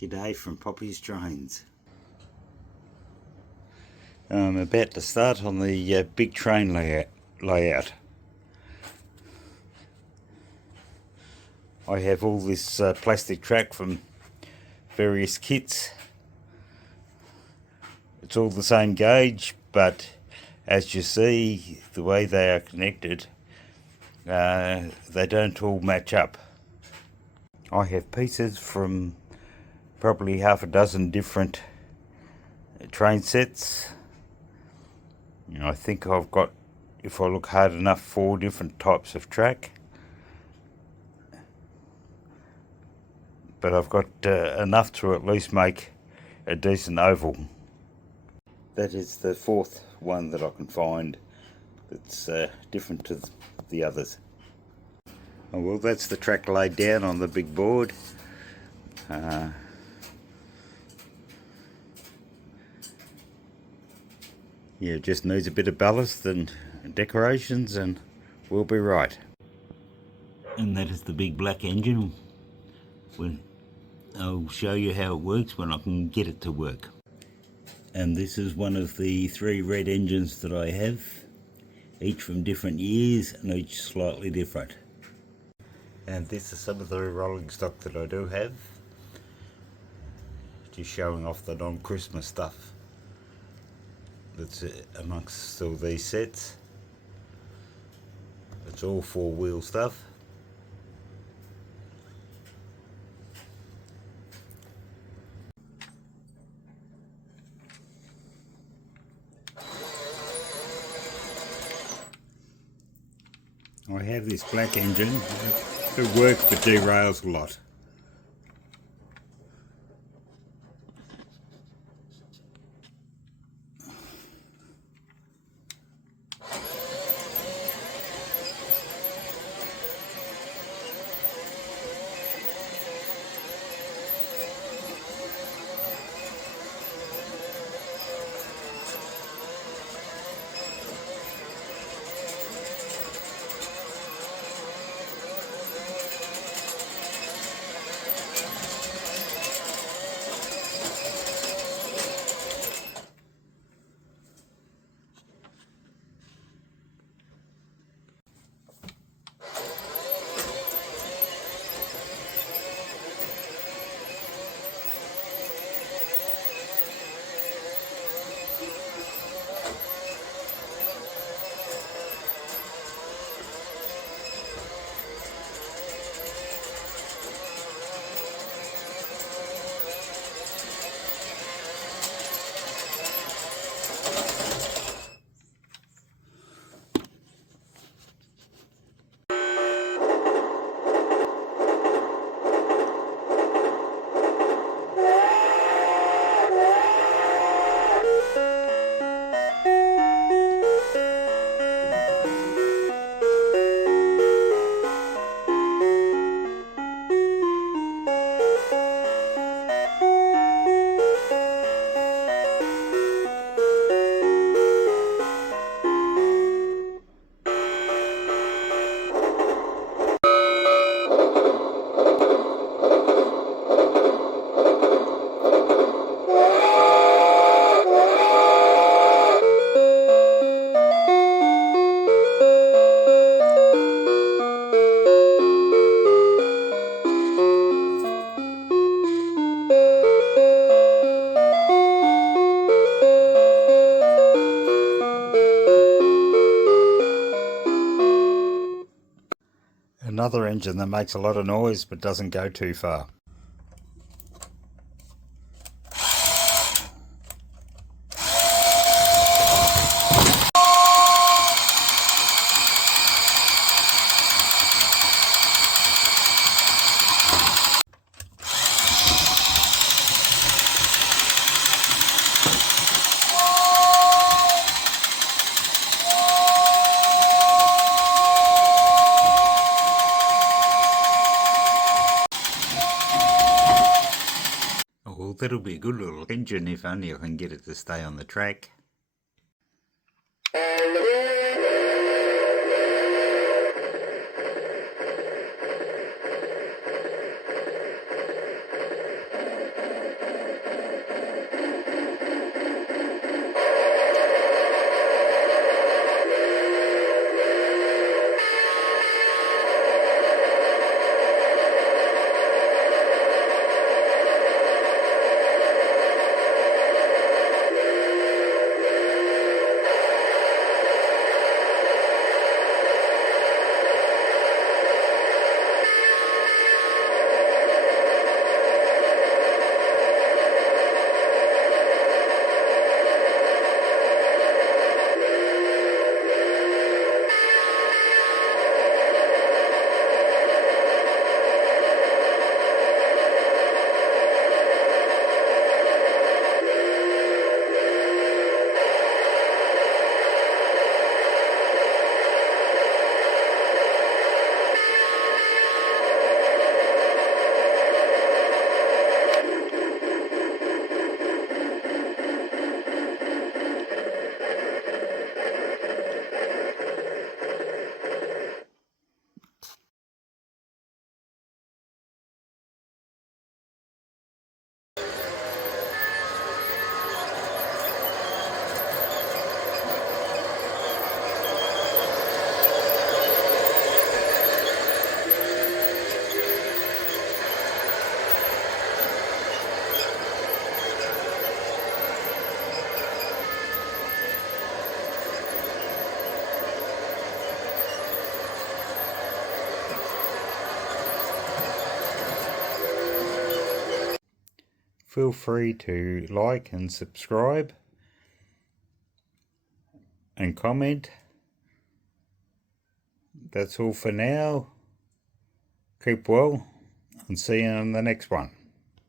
G'day from Poppy's Trains. I'm about to start on the big train layout. I have all this plastic track from various kits. It's all the same gauge, but as you see, the way they are connected, they don't all match up. I have pieces from probably half a dozen different train sets. I think I've got, if I look hard enough, 4 different types of track. But I've got enough to at least make a decent oval. That is the 4th one that I can find that's different to the others. Oh, well, that's the track laid down on the big board. Yeah, it just needs a bit of ballast and decorations and we'll be right. And that is the big black engine. I'll show you how it works when I can get it to work. And this is one of the 3 red engines that I have, each from different years and each slightly different. And this is some of the rolling stock that I do have, just showing off the non-Christmas stuff that's amongst all these sets. It's all 4-wheel stuff. I have this black engine. It works but derails a lot. Another engine that makes a lot of noise but doesn't go too far. Well, that'll be a good little engine if only I can get it to stay on the track. feel free to like and subscribe and comment. That's all for now. Keep well and see you on the next one.